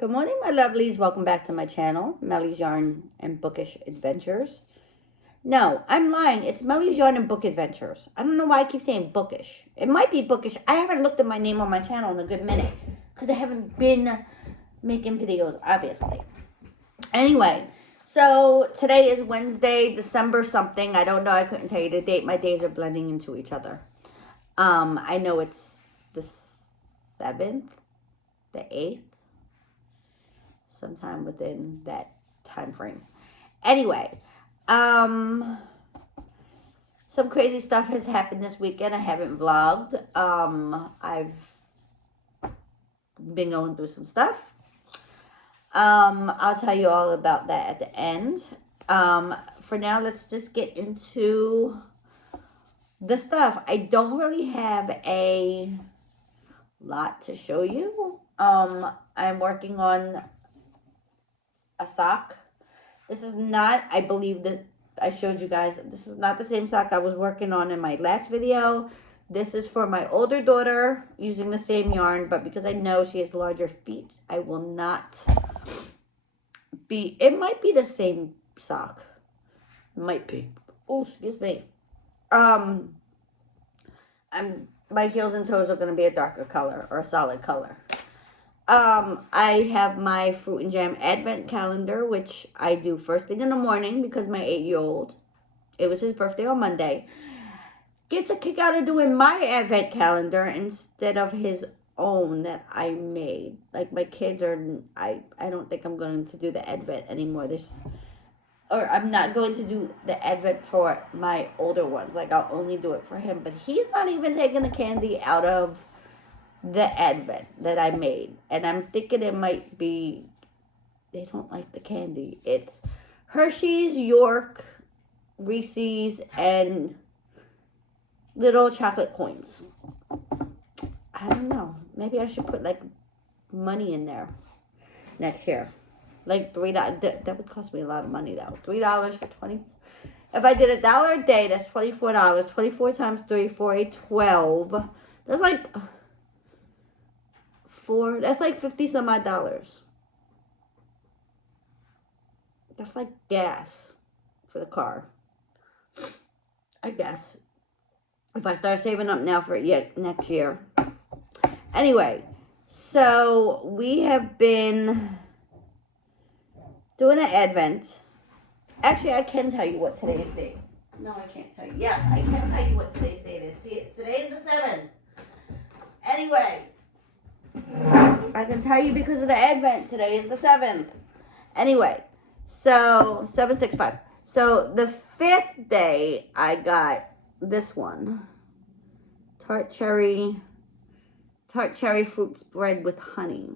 Good morning, my lovelies. Welcome back to my channel, Melly's Yarn and Bookish Adventures. No, I'm lying. It's Melly's Yarn and Book Adventures. I don't know why I keep saying bookish. It might be bookish. I haven't looked at my name on my channel in a good minute because I haven't been making videos, obviously. Anyway, so today is Wednesday, December something. I don't know. I couldn't tell you the date. My days are blending into each other. I know it's the 7th, the 8th. Sometime within that time frame. Anyway, some crazy stuff has happened this weekend. I haven't vlogged. I've been going through some stuff. I'll tell you all about that at the end. For now, let's just get into the stuff. I don't really have a lot to show you. I'm working on a sock. This is not, I believe that I showed you guys, this is not the same sock I was working on in my last video. This is for my older daughter using the same yarn, but because I know she has larger feet, I will not be, it might be the same sock. It might be. Oh, excuse me. My heels and toes are going to be a darker color or a solid color. I have my fruit and jam advent calendar, which I do first thing in the morning because my 8-year-old, it was his birthday on Monday, gets a kick out of doing my advent calendar instead of his own that I made. Like my kids are, I don't think I'm going to do the advent anymore. Or I'm not going to do the advent for my older ones. Like I'll only do it for him, but he's not even taking the candy out of the advent that I made. And I'm thinking it might be, they don't like the candy. It's Hershey's, York, Reese's, and little chocolate coins. I don't know. Maybe I should put like money in there next year. Like $3. That would cost me a lot of money though. $3 for 20. If I did $1 a day, that's $24. 24 times 3 for a 12. That's like that's like 50 some odd dollars. That's like gas for the car, I guess, if I start saving up now for it next year. Anyway, so we have been doing an advent. Actually, I can tell you what today's date. No, I can't tell you. Yes, I can tell you what today's date is. Today is the 7th. Anyway, I can tell you because of the advent. Today is the 7th. Anyway, so 765. So the 5th day, I got this one. Tart cherry fruit spread with honey.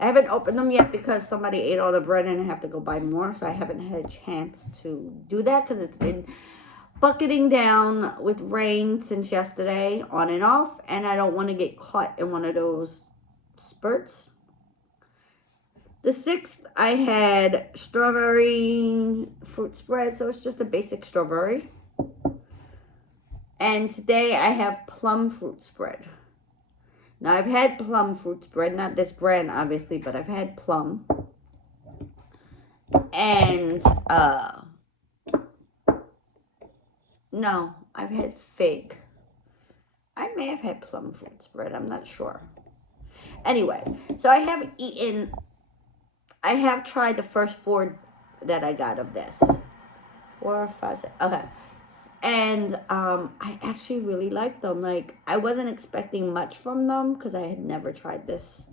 I haven't opened them yet because somebody ate all the bread and I have to go buy more. So I haven't had a chance to do that because it's been bucketing down with rain since yesterday, on and off. And I don't want to get caught in one of those spurts. The 6th, I had strawberry fruit spread. So it's just a basic strawberry. And today I have plum fruit spread. Now, I've had plum fruit spread, not this brand, obviously, but I've had plum. And, no, I've had fig. I may have had plum fruit spread, I'm not sure. Anyway, so I have tried the first 4 that I got of this. 4 or 5, 6, okay. And I actually really like them. Like, I wasn't expecting much from them because I had never tried this.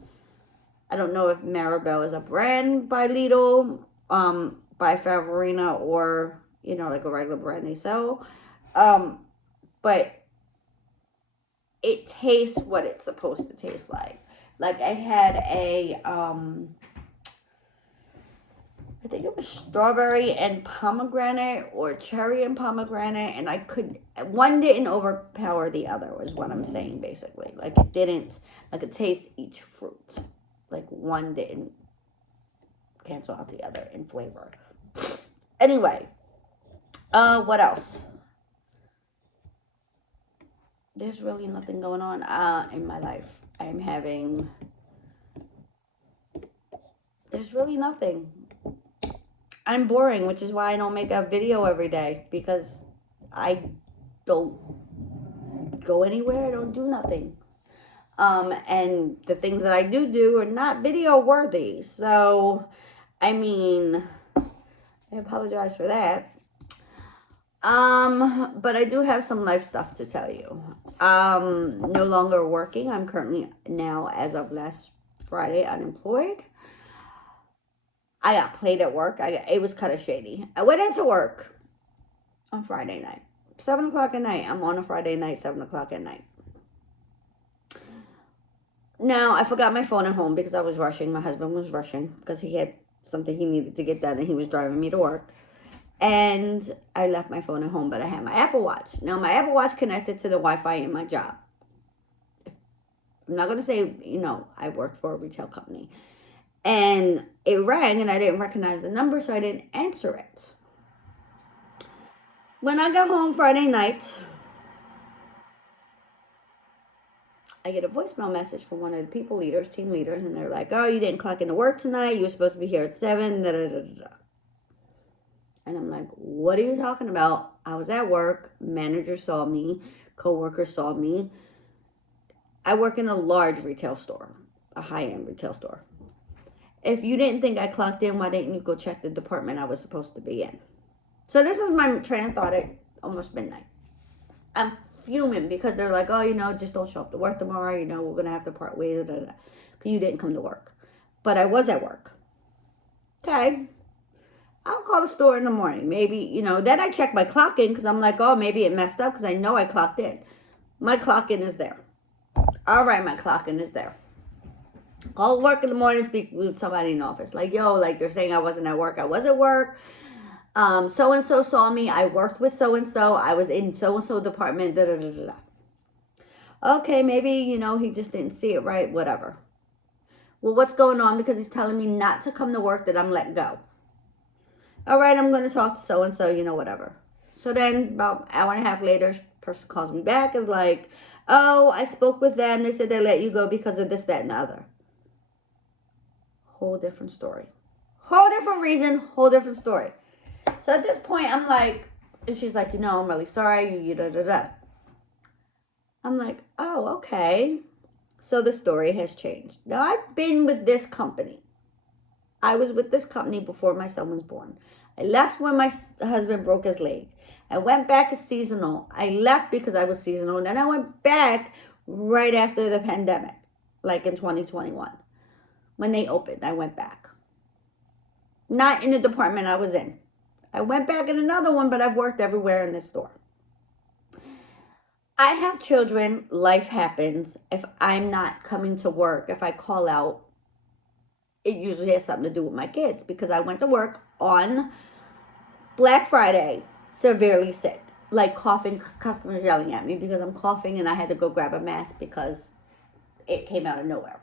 I don't know if Maribel is a brand by Lidl, by Favorina, or, you know, like a regular brand they sell. But it tastes what it's supposed to taste like. Like, I had a, I think it was strawberry and pomegranate or cherry and pomegranate, and one didn't overpower the other, is what I'm saying, basically. Like, it didn't, I could taste each fruit. Like, one didn't cancel out the other in flavor. Anyway, what else? There's really nothing going on in my life. I'm having there's really nothing. I'm boring, which is why I don't make a video every day, because I don't go anywhere. I don't do nothing. And the things that I do are not video worthy. So, I mean, I apologize for that. But I do have some life stuff to tell you. No longer working. I'm currently now, as of last Friday, unemployed. I got played at work. It was kind of shady. I went into work on Friday night. 7 o'clock at night. I'm on a Friday night, 7 o'clock at night. Now, I forgot my phone at home because I was rushing. My husband was rushing because he had something he needed to get done and he was driving me to work. And I left my phone at home, but I had my Apple Watch. Now, my Apple Watch connected to the Wi-Fi in my job. I'm not going to say, I worked for a retail company. And it rang, and I didn't recognize the number, so I didn't answer it. When I got home Friday night, I get a voicemail message from one of the team leaders, and they're like, oh, you didn't clock into work tonight. You were supposed to be here at 7, da-da-da-da-da. And I'm like, what are you talking about? I was at work. Manager saw me. Coworker saw me. I work in a large retail store, a high-end retail store. If you didn't think I clocked in, why didn't you go check the department I was supposed to be in? So this is my train of thought at almost midnight. I'm fuming because they're like, oh, just don't show up to work tomorrow. We're going to have to part ways. Because you didn't come to work. But I was at work. Okay. I'll call the store in the morning. Maybe, then I check my clock in because I'm like, oh, maybe it messed up because I know I clocked in. My clock in is there. All right, my clock in is there. Call work in the morning, speak with somebody in the office. Like, they're saying I wasn't at work. I was at work. So-and-so saw me. I worked with so-and-so. I was in so-and-so department. Da-da-da-da-da. Okay, maybe, he just didn't see it right. Whatever. Well, what's going on? Because he's telling me not to come to work, that I'm let go. All right, I'm going to talk to so-and-so, whatever. So then about an hour and a half later, person calls me back, is like, oh, I spoke with them. They said they let you go because of this, that, and the other. Whole different story. Whole different reason, whole different story. So at this point, I'm like, and she's like, I'm really sorry, you da-da-da. I'm like, oh, okay. So the story has changed. Now, I've been with this company. I was with this company before my son was born. I left when my husband broke his leg. I went back as seasonal. I left because I was seasonal. And then I went back right after the pandemic, like in 2021. When they opened, I went back. Not in the department I was in. I went back in another one, but I've worked everywhere in this store. I have children. Life happens. If I'm not coming to work, if I call out, it usually has something to do with my kids, because I went to work on Black Friday severely sick, like coughing, customers yelling at me because I'm coughing, and I had to go grab a mask because it came out of nowhere.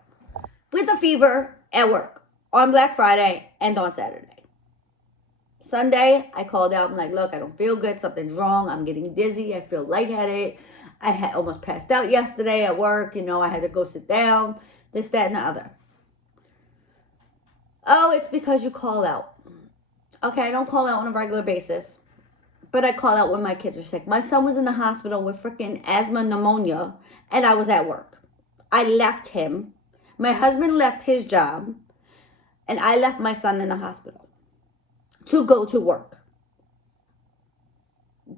With a fever at work on Black Friday and on Saturday. Sunday, I called out. I'm like, look, I don't feel good. Something's wrong. I'm getting dizzy. I feel lightheaded. I had almost passed out yesterday at work. I had to go sit down. This, that, and the other. Oh, it's because you call out. Okay, I don't call out on a regular basis. But I call out when my kids are sick. My son was in the hospital with freaking asthma pneumonia. And I was at work. I left him. My husband left his job. And I left my son in the hospital to go to work.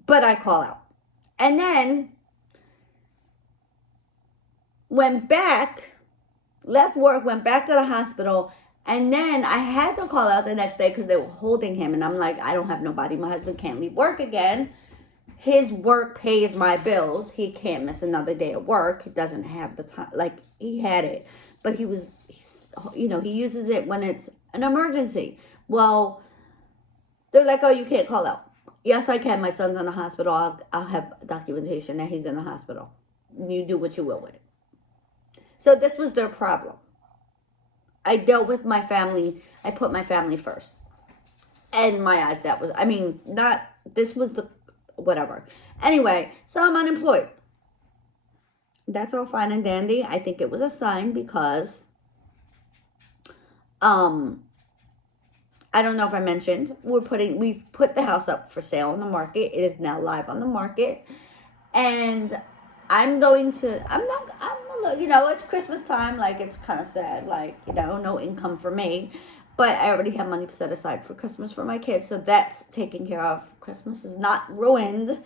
But I call out. And then went back, left work, went back to the hospital. And then I had to call out the next day because they were holding him. And I'm like, I don't have nobody. My husband can't leave work again. His work pays my bills. He can't miss another day of work. He doesn't have the time. Like, he had it. But he uses it when it's an emergency. Well, they're like, oh, you can't call out. Yes, I can. My son's in the hospital. I'll have documentation that he's in the hospital. You do what you will with it. So this was their problem. I dealt with my family. I put my family first. And my eyes, this was the, whatever. Anyway, so I'm unemployed. That's all fine and dandy. I think it was a sign because, I don't know if I mentioned, we've put the house up for sale on the market. It is now live on the market. And I'm it's Christmas time. Like, it's kind of sad. Like, no income for me. But I already have money set aside for Christmas for my kids. So that's taken care of. Christmas is not ruined.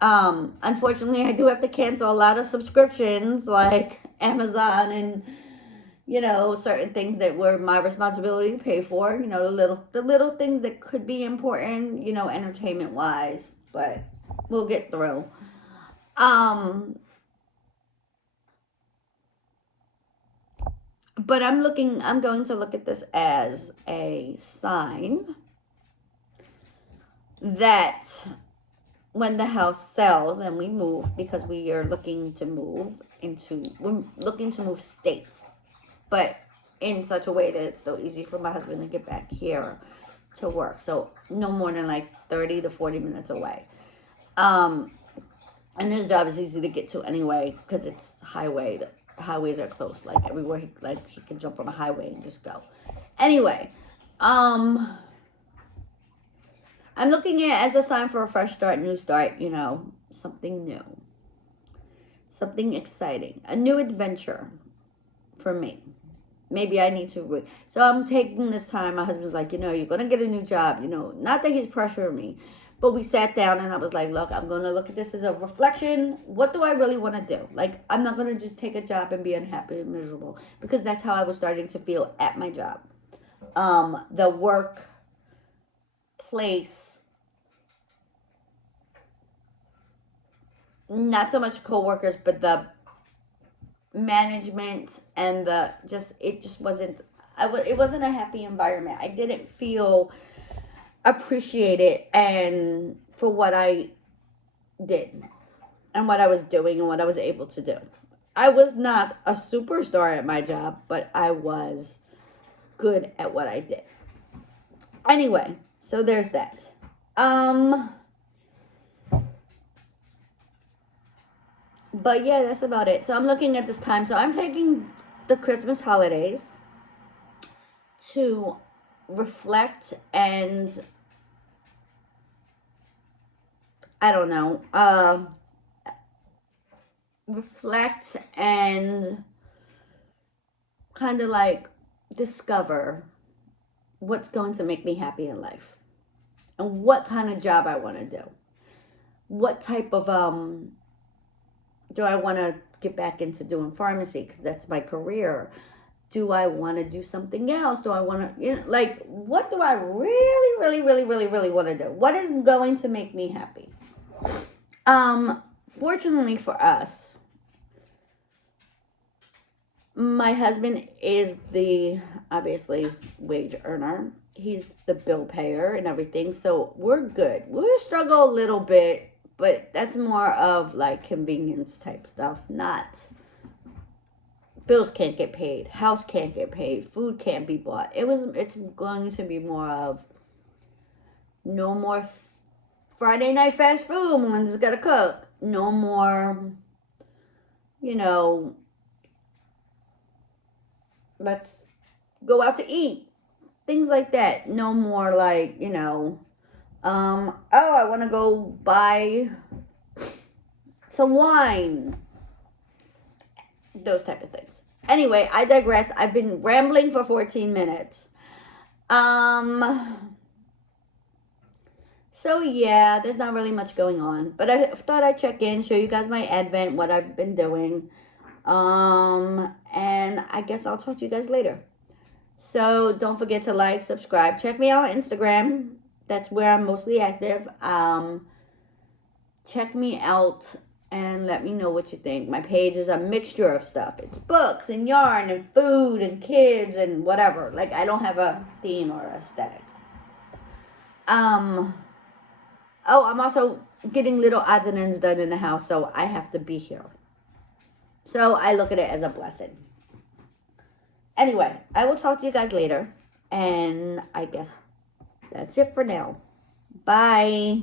Unfortunately, I do have to cancel a lot of subscriptions, like Amazon and, certain things that were my responsibility to pay for, the little things that could be important, entertainment wise, but we'll get through. But I'm going to look at this as a sign that when the house sells and we move, because we're looking to move states, but in such a way that it's still easy for my husband to get back here to work. So no more than like 30 to 40 minutes away. And his job is easy to get to anyway, because it's highway. The highways are close, like everywhere. He can jump on a highway and just go. Anyway, I'm looking at it as a sign for a fresh start, new start, something new. Something exciting. A new adventure for me. Maybe I need to. So I'm taking this time. My husband's like, you're going to get a new job. Not that he's pressuring me. But we sat down and I was like, look, I'm going to look at this as a reflection. What do I really want to do? Like, I'm not going to just take a job and be unhappy and miserable. Because that's how I was starting to feel at my job. The workplace, not so much co-workers, but the management and it just wasn't, it wasn't a happy environment. I didn't feel appreciated and for what I did and what I was doing and what I was able to do. I was not a superstar at my job, but I was good at what I did. Anyway, so there's that. But yeah, that's about it. So I'm looking at this time. So I'm taking the Christmas holidays to reflect and, I don't know, reflect and kind of like discover what's going to make me happy in life and what kind of job I want to do. What type of, do I want to get back into doing pharmacy because that's my career? Do I want to do something else? Do I want to, what do I really, really, really, really, really want to do? What is going to make me happy? Fortunately for us, my husband is the, obviously, wage earner. He's the bill payer and everything, so we're good. We'll struggle a little bit, but that's more of like convenience type stuff, not bills can't get paid, house can't get paid, food can't be bought. It's going to be more of no more Friday night fast food when one's got to cook. No more, let's go out to eat. Things like that. No more like, I want to go buy some wine. Those type of things. Anyway, I digress. I've been rambling for 14 minutes. So yeah, there's not really much going on. But I thought I'd check in, show you guys my Advent, what I've been doing. And I guess I'll talk to you guys later. So don't forget to like, subscribe. Check me out on Instagram. That's where I'm mostly active. Check me out and let me know what you think. My page is a mixture of stuff. It's books and yarn and food and kids and whatever. Like, I don't have a theme or aesthetic. I'm also getting little odds and ends done in the house, so I have to be here. So I look at it as a blessing. Anyway, I will talk to you guys later. And I guess that's it for now. Bye.